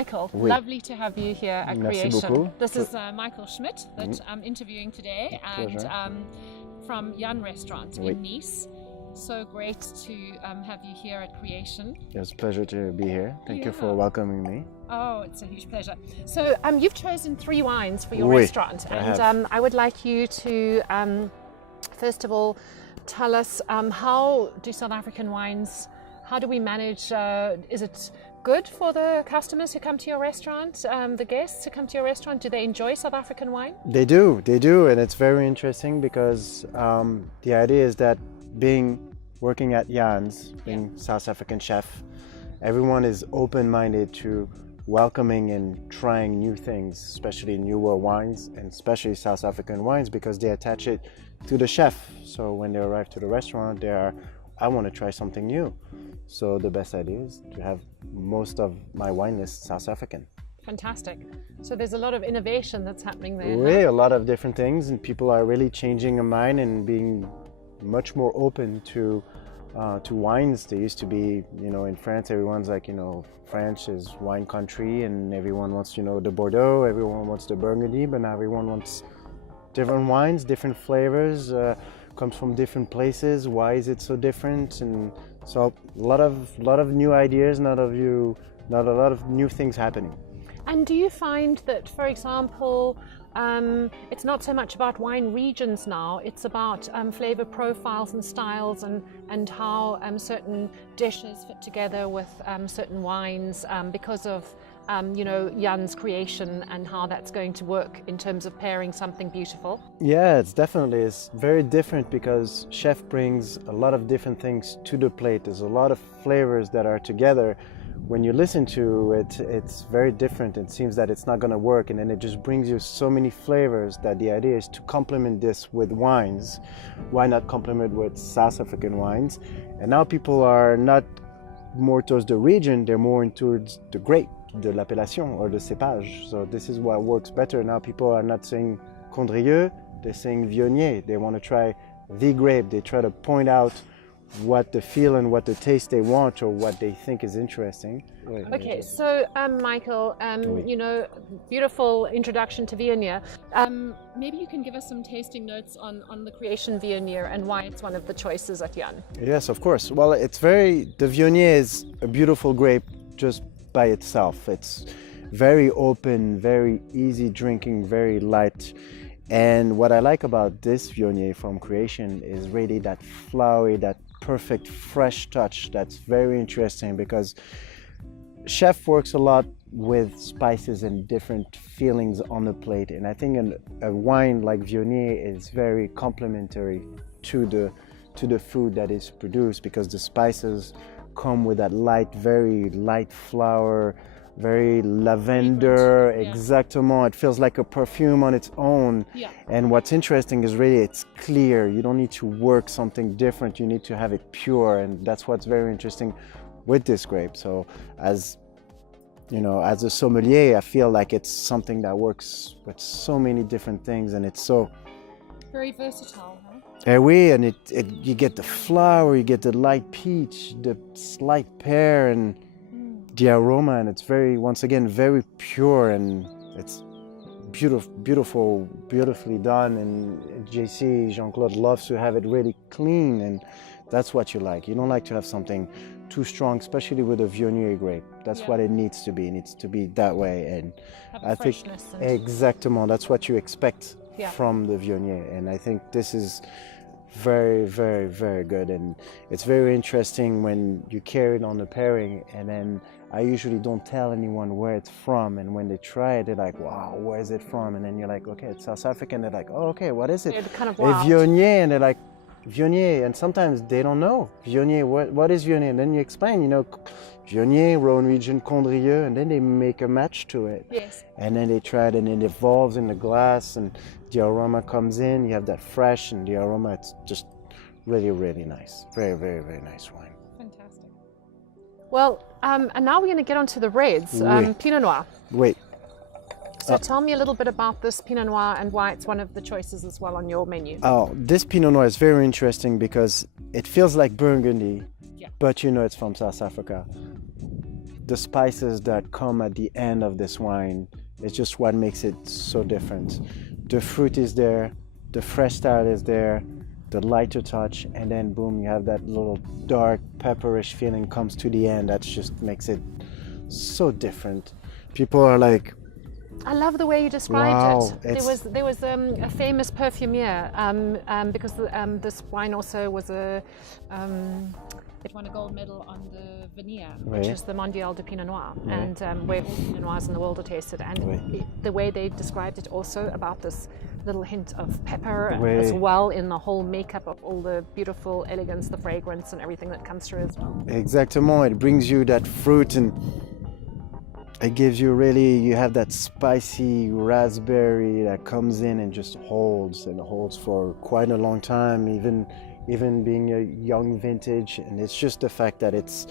Michael, Oui. lovely to have you here at Merci Creation. beaucoup. This is Michael Schmitt that I'm interviewing today, and Pleasure. from Jan Restaurant Oui. in Nice. So great to have you here at Creation. It's a pleasure to be here. Thank you for Yeah. welcoming me. Oh, it's a huge pleasure. So you've chosen 3 wines for your Oui, restaurant, I and have. I would like you to first of all tell us how do South African wines, how do we manage, is it good for the customers who come to your restaurant, the guests who come to your restaurant, do they enjoy South African wine? They do, and it's very interesting because the idea is that working at Jan's, being South African chef, everyone is open-minded to welcoming and trying new things, especially newer wines and especially South African wines, because they attach it to the chef. So when they arrive to the restaurant, I want to try something new. So the best idea is to have most of my wine list South African. Fantastic. So there's a lot of innovation that's happening there. Oui, a lot of different things, and people are really changing their mind and being much more open to wines. They used to be, in France, everyone's like, France is wine country, and everyone wants, the Bordeaux, everyone wants the Burgundy, but now everyone wants different wines, different flavors, comes from different places. Why is it so different? And so a lot of new ideas, not a lot of new things happening. And do you find that, for example, it's not so much about wine regions now, it's about flavor profiles and styles and how certain dishes fit together with certain wines because of Jan's creation and how that's going to work in terms of pairing something beautiful? Yeah, it's very different because chef brings a lot of different things to the plate. There's a lot of flavors that are together. When you listen to it, it's very different. It seems that it's not going to work, and then it just brings you so many flavors that the idea is to complement this with wines. Why not complement with South African wines? And now people are not more towards the region, they're more towards the grape, de l'appellation or the cépage. So this is what works better. Now people are not saying Condrieu, they're saying Viognier. They want to try the grape. They try to point out what the feel and what the taste they want or what they think is interesting. Okay, so Michael, beautiful introduction to Viognier. Maybe you can give us some tasting notes on the Creation Viognier and why it's one of the choices at Jan. Yes, of course. Well, the Viognier is a beautiful grape just by itself. It's very open, very easy drinking, very light. And what I like about this Viognier from Creation is really that flowery, that perfect fresh touch. That's very interesting because chef works a lot with spices and different feelings on the plate, and I think a wine like Viognier is very complementary to the food that is produced because the spices come with that very light flower, very lavender, exactement. It feels like a perfume on its own. Yeah. And what's interesting is really it's clear. You don't need to work something different. You need to have it pure, and that's what's very interesting with this grape. So as a sommelier, I feel like it's something that works with so many different things, and it's so very versatile, huh? Oui, and you get the flower, you get the light peach, the slight pear, and the aroma, and it's once again very pure, and it's beautifully done. And Jean-Claude loves to have it really clean, and that's what you like. You don't like to have something too strong, especially with a Viognier grape. That's what it needs to be. It needs to be that way, and I think exactement that's what you expect from the Viognier. And I think this is very, very, very good, and it's very interesting when you carry it on the pairing, and then I usually don't tell anyone where it's from, and when they try it, they're like, wow, where is it from? And then you're like, okay, it's South African. They're like, oh, okay, what is it? They're kind of Viognier, and they're like, Viognier, and sometimes they don't know. Viognier, what is Viognier? And then you explain, Viognier, Rhone region, Condrieu, and then they make a match to it. Yes. And then they try it, and it evolves in the glass, and the aroma comes in. You have that fresh, and the aroma, it's just really, really nice. Very, very, very nice wine. Fantastic. Well, and now we're going to get onto the reds, Pinot Noir. Wait. So tell me a little bit about this Pinot Noir and why it's one of the choices as well on your menu. Oh, this Pinot Noir is very interesting because it feels like Burgundy, but it's from South Africa. the spices that come at the end of this wine is just what makes it so different. The fruit is there, the fresh style is there, the lighter touch, and then boom, you have that little dark pepperish feeling comes to the end. That just makes it so different. People are like, I love the way you described wow, it. There was a famous perfumier because this wine also was it won a gold medal on the Viognier, which is the Mondial de Pinot Noir, and where all Pinot Noirs in the world are tasted. And the way they described it also about this little hint of pepper as well in the whole makeup of all the beautiful elegance, the fragrance, and everything that comes through as well. Exactement. It brings you that fruit and it gives you really, you have that spicy raspberry that comes in and just holds for quite a long time, even being a young vintage. And it's just the fact that it's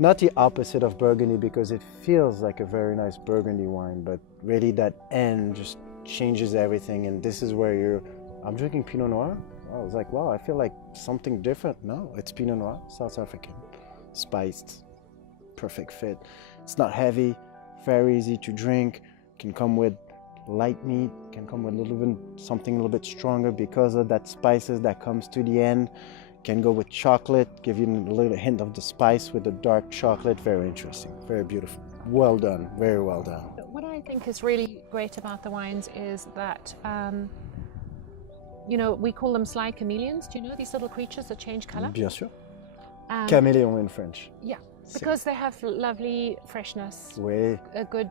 not the opposite of Burgundy, because it feels like a very nice Burgundy wine, but really that end just changes everything. And this is where I'm drinking Pinot Noir. I was like, wow, I feel like something different. No, it's Pinot Noir, South African, spiced, perfect fit. It's not heavy, very easy to drink. Can come with light meat, can come with something a little bit stronger because of that spices that comes to the end. Can go with chocolate, give you a little hint of the spice with the dark chocolate. Very interesting, very beautiful. Well done, very well done. What I think is really great about the wines is that, you know, we call them sly chameleons. Do you know these little creatures that change color? Bien sûr. Caméléon in French. Yeah, because they have lovely freshness, a good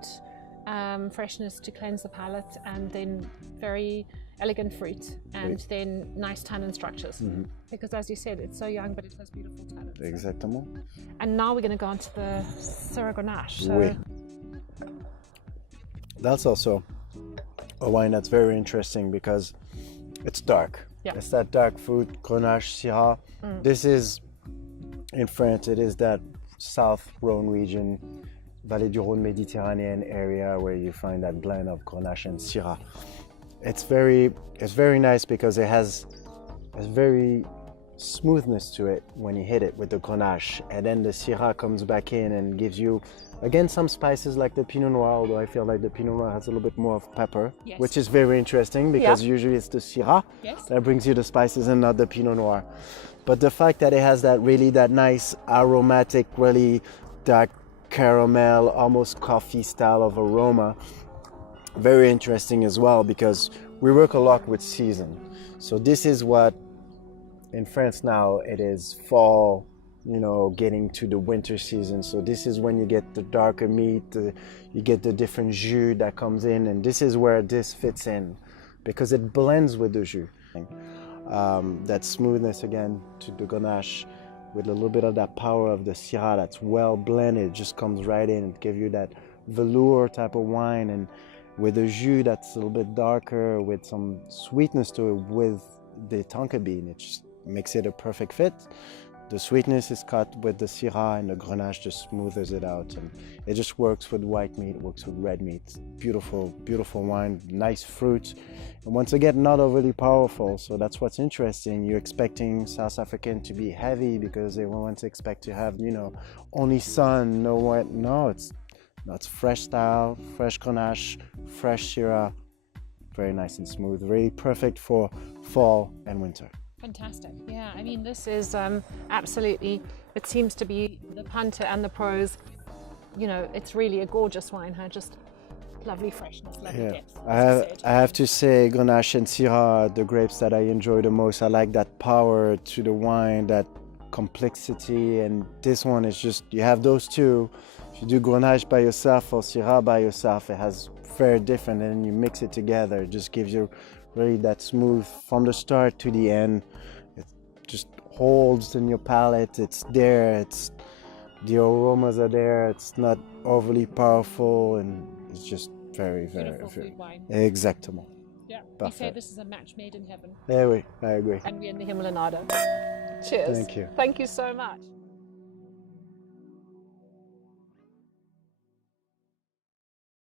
freshness to cleanse the palate, and then very elegant fruit, and then nice tannin structures. Because as you said, it's so young, but it has beautiful tannins. Exactement. And now we're going to go on to the Syrah Grenache. Oui. That's also a wine that's very interesting because it's dark. Yeah. It's that dark fruit, Grenache, Syrah. This is, in France, it is that South Rhone region, Vallée du Rhône Mediterranean area where you find that blend of Grenache and Syrah. It's very nice because it has a very smoothness to it when you hit it with the Grenache, and then the Syrah comes back in and gives you again some spices like the Pinot Noir, although I feel like the Pinot Noir has a little bit more of pepper, which is very interesting because usually it's the Syrah that brings you the spices and not the Pinot Noir. But the fact that it has that nice aromatic, really dark caramel, almost coffee style of aroma, very interesting as well, because we work a lot with season. So this is what in France now it is fall, you know, getting to the winter season. So this is when you get the darker meat, you get the different jus that comes in, and this is where this fits in because it blends with the jus. That smoothness again to the Grenache with a little bit of that power of the Syrah that's well blended, it just comes right in and give you that velour type of wine, and with a jus that's a little bit darker with some sweetness to it with the tonka bean, it just makes it a perfect fit. The sweetness is cut with the Syrah, and the Grenache just smooths it out, and it just works with white meat, works with red meat. Beautiful, beautiful wine, nice fruit, and once again, not overly powerful. So that's what's interesting. You're expecting South African to be heavy because everyone expect to have, you know, only sun, no wet. No, it's fresh style, fresh Grenache, fresh Syrah, very nice and smooth, really perfect for fall and winter. Fantastic. Yeah, I mean, this is absolutely, it seems to be the punter and the pros. You know, it's really a gorgeous wine, huh? Just lovely freshness, lovely depth. I have to say, Grenache and Syrah are the grapes that I enjoy the most. I like that power to the wine, that complexity, and this one is just, you have those two. If you do Grenache by yourself or Syrah by yourself, it has very different, and then you mix it together. It just gives you really that smooth from the start to the end. It just holds in your palate. It's there. The aromas are there. It's not overly powerful, and it's just very, very, beautiful very. food wine. Exactement. Yeah. Parfait. We say this is a match made in heaven. Eh oui, I agree. And we're in the Himalanada. Cheers. Thank you. Thank you so much.